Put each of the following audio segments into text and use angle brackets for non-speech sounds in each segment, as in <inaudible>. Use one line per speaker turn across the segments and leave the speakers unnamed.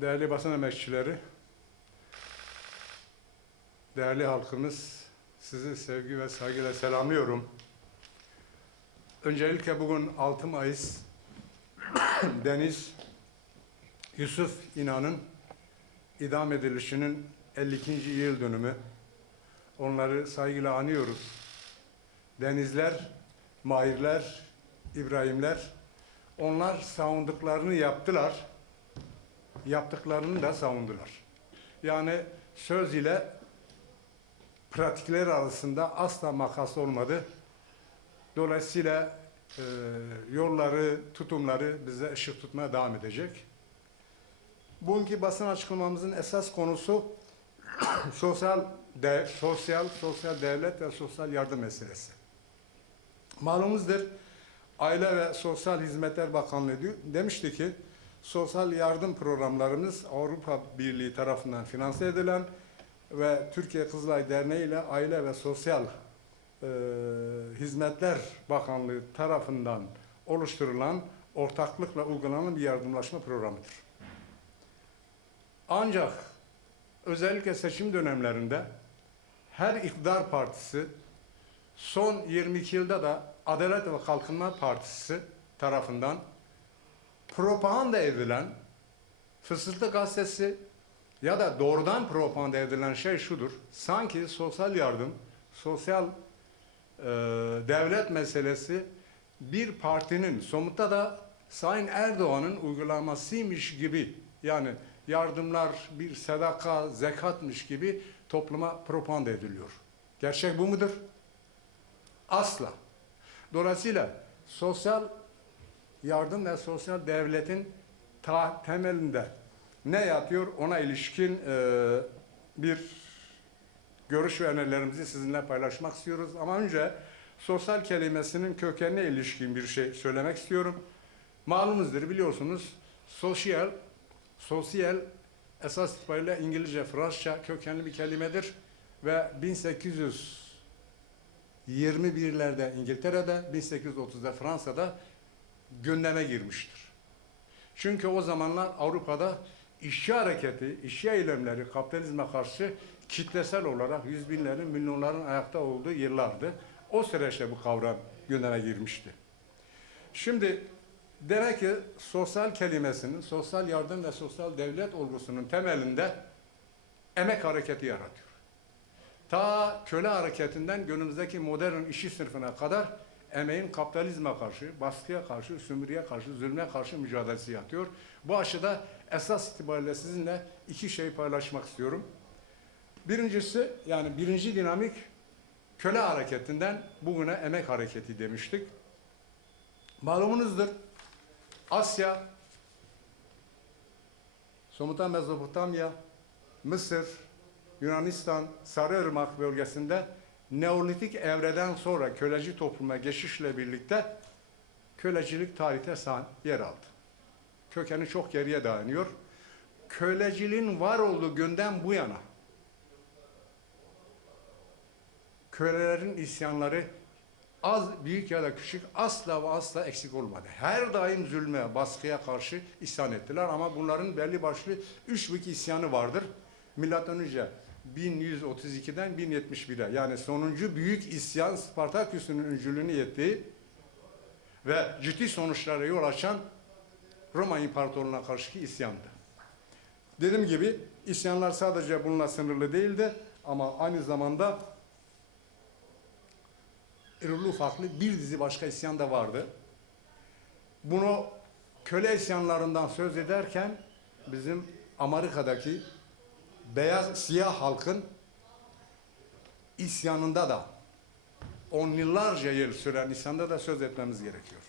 Değerli basın emekçileri, değerli halkımız, sizi sevgi ve saygıyla selamlıyorum. Öncelikle bugün 6 Mayıs <coughs> Deniz Yusuf İnan'ın idam edilişinin 52. yıl dönümü. Onları saygıyla anıyoruz. Denizler, Mahirler, İbrahimler, onlar savunduklarını yaptılar yaptıklarını da savundular. Yani söz ile pratikler arasında asla makas olmadı. Dolayısıyla e, yolları, tutumları bize ışık tutmaya devam edecek. Bugünkü basın açıklamamızın esas konusu <coughs> sosyal de, sosyal sosyal devlet ve sosyal yardım meselesi. Malumuzdur Aile ve Sosyal Hizmetler Bakanlığı diyor- demişti ki sosyal yardım programlarımız Avrupa Birliği tarafından finanse edilen ve Türkiye Kızılay Derneği ile Aile ve Sosyal e, Hizmetler Bakanlığı tarafından oluşturulan ortaklıkla uygulanan bir yardımlaşma programıdır. Ancak özellikle seçim dönemlerinde her iktidar partisi son 22 yılda da Adalet ve Kalkınma Partisi tarafından propaganda edilen Fısıltı Gazetesi ya da doğrudan propaganda edilen şey şudur. Sanki sosyal yardım, sosyal e, devlet meselesi bir partinin somutta da Sayın Erdoğan'ın uygulamasıymış gibi yani yardımlar bir sadaka, zekatmış gibi topluma propaganda ediliyor. Gerçek bu mudur? Asla. Dolayısıyla sosyal yardım ve sosyal devletin ta temelinde ne yatıyor ona ilişkin e, bir görüş ve önerilerimizi sizinle paylaşmak istiyoruz. Ama önce sosyal kelimesinin kökenine ilişkin bir şey söylemek istiyorum. Malumuzdur biliyorsunuz sosyal, sosyal esas itibariyle İngilizce, Fransızca kökenli bir kelimedir ve 1821'lerde İngiltere'de, 1830'da Fransa'da gündeme girmiştir. Çünkü o zamanlar Avrupa'da işçi hareketi, işçi eylemleri kapitalizme karşı kitlesel olarak yüz binlerin, milyonların ayakta olduğu yıllardı. O süreçte bu kavram gündeme girmişti. Şimdi demek ki sosyal kelimesinin, sosyal yardım ve sosyal devlet olgusunun temelinde emek hareketi yaratıyor. Ta köle hareketinden günümüzdeki modern işçi sınıfına kadar emeğin kapitalizme karşı, baskıya karşı, sömürüye karşı, zulme karşı mücadelesi yapıyor. Bu aşıda esas itibariyle sizinle iki şey paylaşmak istiyorum. Birincisi yani birinci dinamik köle hareketinden bugüne emek hareketi demiştik. Malumunuzdur Asya, Somutan Mezopotamya, Mısır, Yunanistan, Sarıırmak bölgesinde Neolitik evreden sonra köleci topluma geçişle birlikte kölecilik tarihte yer aldı. Kökeni çok geriye dayanıyor. Köleciliğin var olduğu günden bu yana kölelerin isyanları az büyük ya da küçük asla ve asla eksik olmadı. Her daim zulme, baskıya karşı isyan ettiler ama bunların belli başlı üç büyük isyanı vardır. Milattan önce 1132'den 1071'e yani sonuncu büyük isyan Spartaküs'ün öncülüğünü yettiği ve ciddi sonuçlara yol açan Roma İmparatorluğu'na karşı isyandı. Dediğim gibi isyanlar sadece bununla sınırlı değildi ama aynı zamanda irili ufaklı bir dizi başka isyan da vardı. Bunu köle isyanlarından söz ederken bizim Amerika'daki beyaz siyah halkın isyanında da on yıllarca yıl süren isyanda da söz etmemiz gerekiyor.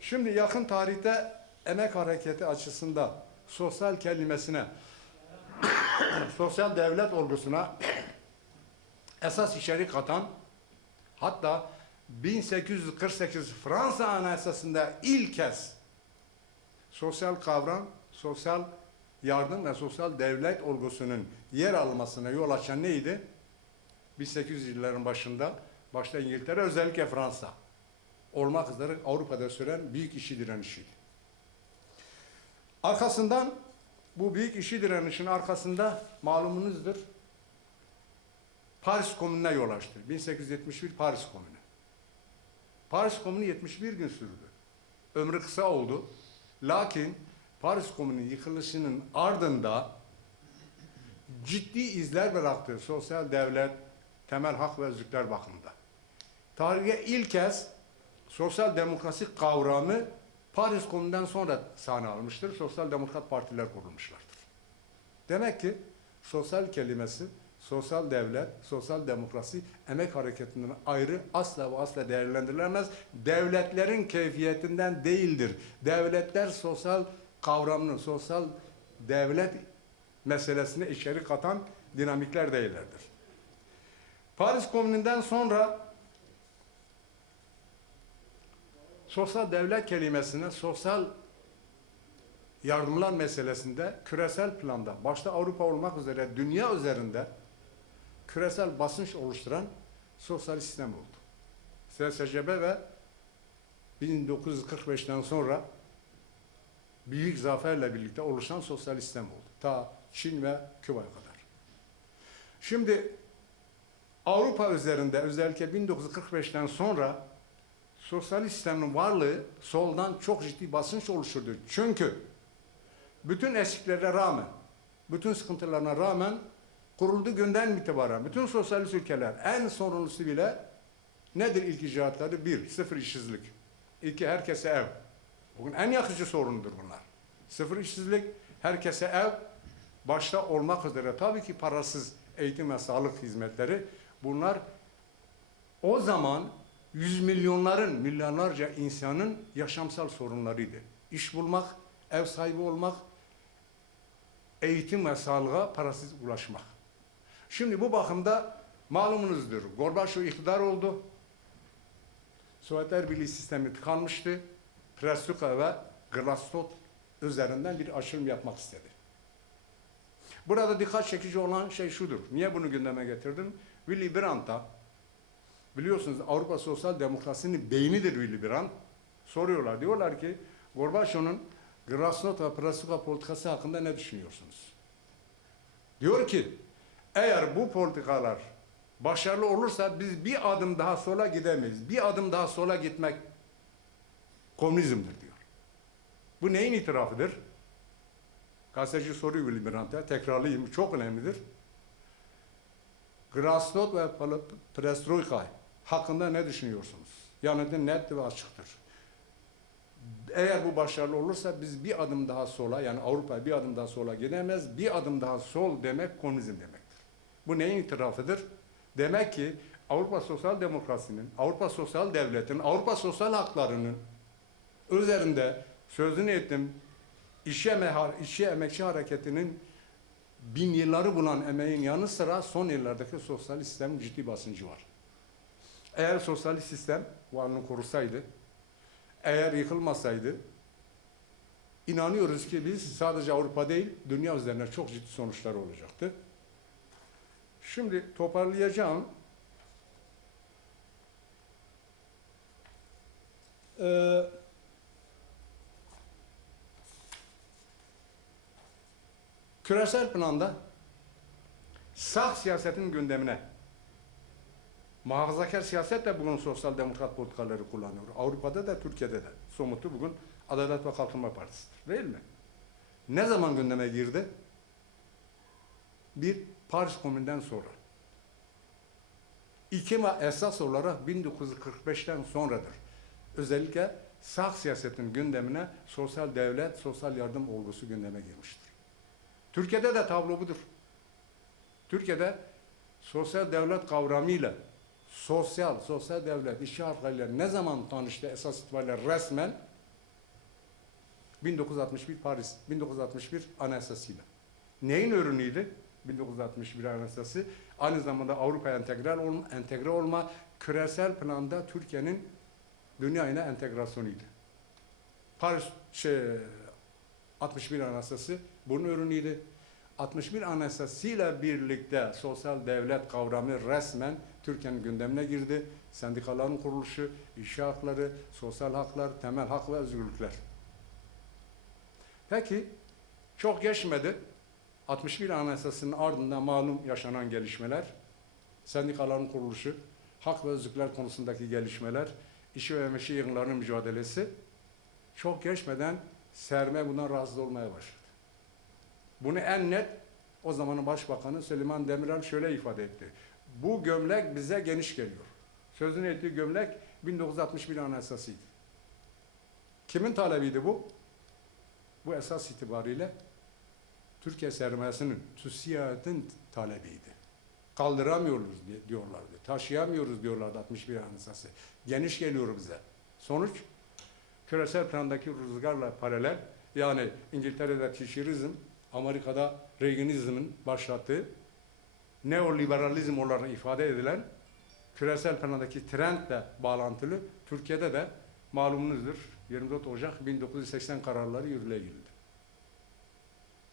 Şimdi yakın tarihte emek hareketi açısında sosyal kelimesine <coughs> sosyal devlet olgusuna esas içerik katan hatta 1848 Fransa Anayasası'nda ilk kez sosyal kavram, sosyal yardım ve sosyal devlet olgusunun yer almasına yol açan neydi? 1800 yılların başında başta İngiltere özellikle Fransa olmak üzere Avrupa'da süren büyük işçi direnişiydi. Arkasından Bu büyük işi direnişin arkasında malumunuzdur. Paris Komünü'ne yol açtı. 1871 Paris Komünü. Paris Komünü 71 gün sürdü. Ömrü kısa oldu. Lakin Paris Komünü yıkılışının ardında ciddi izler bıraktı sosyal devlet, temel hak ve özgürlükler bakımında. Tarihe ilk kez sosyal demokrasi kavramı Paris Komünü'nden sonra sahne almıştır. Sosyal demokrat partiler kurulmuşlardır. Demek ki sosyal kelimesi, sosyal devlet, sosyal demokrasi emek hareketinden ayrı asla ve asla değerlendirilemez. Devletlerin keyfiyetinden değildir. Devletler sosyal kavramını, sosyal devlet meselesine içeri katan dinamikler değillerdir. Paris Komünü'nden sonra sosyal devlet kelimesine sosyal yardımlar meselesinde küresel planda başta Avrupa olmak üzere dünya üzerinde küresel basınç oluşturan sosyal sistem oldu. SSCB ve 1945'ten sonra büyük zaferle birlikte oluşan sosyal sistem oldu. Ta Çin ve Küba'ya kadar. Şimdi Avrupa üzerinde özellikle 1945'ten sonra sosyalist sistemin varlığı soldan çok ciddi basınç oluşturdu. Çünkü bütün eskiklere rağmen, bütün sıkıntılarına rağmen kurulduğu günden itibaren bütün sosyalist ülkeler en sorunlusu bile nedir ilk icraatları? Bir, sıfır işsizlik. İki, herkese ev. Bugün en yakıcı sorundur bunlar. Sıfır işsizlik, herkese ev, başta olmak üzere tabii ki parasız eğitim ve sağlık hizmetleri bunlar o zaman yüz milyonların, milyonlarca insanın yaşamsal sorunlarıydı. İş bulmak, ev sahibi olmak, eğitim ve sağlığa parasız ulaşmak. Şimdi bu bakımda malumunuzdur. Gorbaçov iktidar oldu. Sovyetler Birliği sistemi tıkanmıştı. Prestuka ve Glasnost üzerinden bir açılım yapmak istedi. Burada dikkat çekici olan şey şudur. Niye bunu gündeme getirdim? Willy Brandt'a biliyorsunuz Avrupa Sosyal Demokrasi'nin beynidir Willy Brandt. Soruyorlar. Diyorlar ki Gorbaçov'un Glasnost ve Prestuka politikası hakkında ne düşünüyorsunuz? Diyor ki eğer bu politikalar başarılı olursa biz bir adım daha sola gidemeyiz. Bir adım daha sola gitmek komünizmdir diyor. Bu neyin itirafıdır? Gazeteci soruyor Willy Brandt'a. Tekrarlayayım. Çok önemlidir. Glasnost ve Perestroika hakkında ne düşünüyorsunuz? Yanıtı net ve açıktır. Eğer bu başarılı olursa biz bir adım daha sola yani Avrupa bir adım daha sola gidemez. Bir adım daha sol demek komünizm demektir. Bu neyin itirafıdır? Demek ki Avrupa Sosyal Demokrasi'nin, Avrupa Sosyal Devleti'nin, Avrupa Sosyal Hakları'nın üzerinde sözünü ettim işçi, emehar, işçi emekçi hareketinin bin yılları bulan emeğin yanı sıra son yıllardaki sosyalist sistemin ciddi basıncı var. Eğer sosyalist sistem varlığını korusaydı, eğer yıkılmasaydı, inanıyoruz ki biz sadece Avrupa değil, dünya üzerine çok ciddi sonuçlar olacaktı. Şimdi toparlayacağım. Ee, küresel planda sağ siyasetin gündemine muhafazakar siyaset de bugün sosyal demokrat politikaları kullanıyor. Avrupa'da da Türkiye'de de. Somutu bugün Adalet ve Kalkınma Partisi'dir. Değil mi? Ne zaman gündeme girdi? Bir Paris Komünü'nden sonra. İki esas olarak 1945'ten sonradır. Özellikle sağ siyasetin gündemine sosyal devlet, sosyal yardım olgusu gündeme girmiştir. Türkiye'de de tablo budur. Türkiye'de sosyal devlet kavramıyla sosyal, sosyal devlet, işçi haklarıyla ne zaman tanıştı esas itibariyle resmen 1961 Paris, 1961 Anayasası'yla. Neyin ürünüydü? 1961 Anayasası aynı zamanda Avrupa'ya entegre olma, entegre olma küresel planda Türkiye'nin dünyayla entegrasyonuydu. Paris şey, 61 Anayasası bunun ürünüydü. 61 Anayasası'yla birlikte sosyal devlet kavramı resmen Türkiye'nin gündemine girdi. Sendikaların kuruluşu, işçi hakları, sosyal haklar, temel hak ve özgürlükler. Peki Çok geçmedi. 61 Anayasası'nın ardından malum yaşanan gelişmeler, sendikaların kuruluşu, hak ve özgürlükler konusundaki gelişmeler, işi ve emeşi yığınlarının mücadelesi çok geçmeden serme bundan rahatsız olmaya başladı. Bunu en net o zamanın Başbakanı Süleyman Demirel şöyle ifade etti. Bu gömlek bize geniş geliyor. Sözünü ettiği gömlek 1961 Anayasası'ydı. Kimin talebiydi bu? Bu esas itibariyle Türkiye sermayesinin, TÜSİAD'ın talebiydi. Kaldıramıyoruz diyorlardı. Taşıyamıyoruz diyorlardı 61 Anayasası. Geniş geliyor bize. Sonuç küresel plandaki rüzgarla paralel yani İngiltere'de Thatcherizm, Amerika'da Reaganizmin başlattığı neoliberalizm olarak ifade edilen küresel plandaki trendle bağlantılı Türkiye'de de malumunuzdur 24 Ocak 1980 kararları yürürlüğe girdi.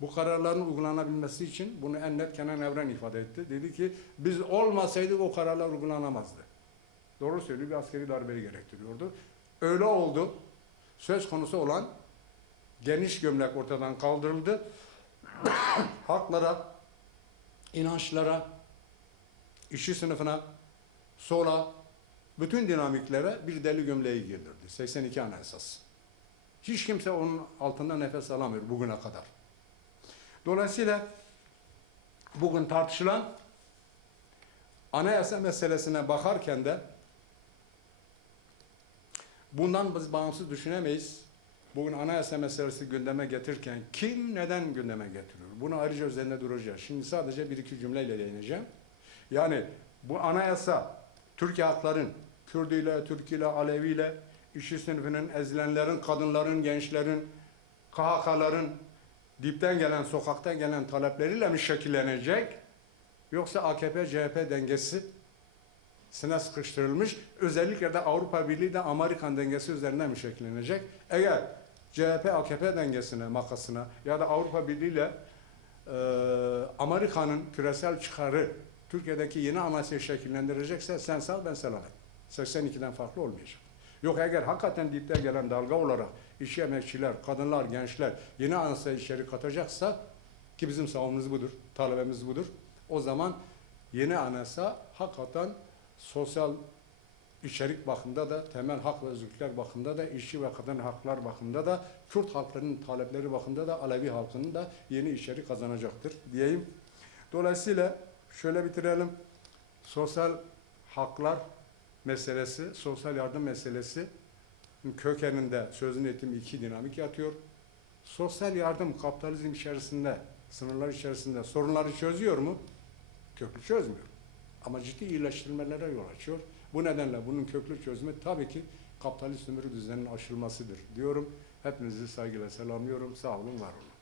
Bu kararların uygulanabilmesi için bunu en net Kenan Evren ifade etti. Dedi ki biz olmasaydık o kararlar uygulanamazdı. Doğru söylüyor bir askeri darbeyi gerektiriyordu. Öyle oldu. Söz konusu olan geniş gömlek ortadan kaldırıldı. <coughs> Haklara, inançlara, işçi sınıfına, sola, bütün dinamiklere bir deli gömleği girdirdi. 82 Anayasası. Hiç kimse onun altında nefes alamıyor bugüne kadar. Dolayısıyla bugün tartışılan anayasa meselesine bakarken de bundan biz bağımsız düşünemeyiz. Bugün anayasa meselesi gündeme getirirken kim neden gündeme getiriyor? Bunu ayrıca üzerinde duracağız. Şimdi sadece bir iki cümleyle değineceğim. Yani bu anayasa Türkiye hakların Kürdüyle, Türküyle, Aleviyle, işçi sınıfının, ezilenlerin, kadınların, gençlerin, KHK'ların dipten gelen, sokaktan gelen talepleriyle mi şekillenecek? Yoksa AKP, CHP dengesi sine sıkıştırılmış, özellikle de Avrupa Birliği de Amerikan dengesi üzerinden mi şekillenecek? Eğer CHP, AKP dengesine, makasına ya da Avrupa Birliği ile e, Amerika'nın küresel çıkarı Türkiye'deki yeni anayasayı şekillendirecekse sen sağ ben selamet. 82'den farklı olmayacak. Yok eğer hakikaten dipten gelen dalga olarak işçi emekçiler, kadınlar, gençler yeni anayasayı içeri katacaksa ki bizim savunumuz budur, talebemiz budur. O zaman yeni anayasa hakikaten sosyal içerik bakımında da, temel hak ve özgürlükler bakımında da, işçi ve kadın haklar bakımında da, Kürt halklarının talepleri bakımında da, Alevi halkının da yeni içerik kazanacaktır diyeyim. Dolayısıyla şöyle bitirelim. Sosyal haklar meselesi, sosyal yardım meselesi kökeninde sözünü ettiğim iki dinamik yatıyor. Sosyal yardım kapitalizm içerisinde, sınırlar içerisinde sorunları çözüyor mu? Köklü çözmüyor. Ama ciddi iyileştirmelere yol açıyor. Bu nedenle bunun köklü çözümü tabii ki kapitalist sömürü düzeninin aşılmasıdır diyorum. Hepinizi saygıyla selamlıyorum. Sağ olun, var olun.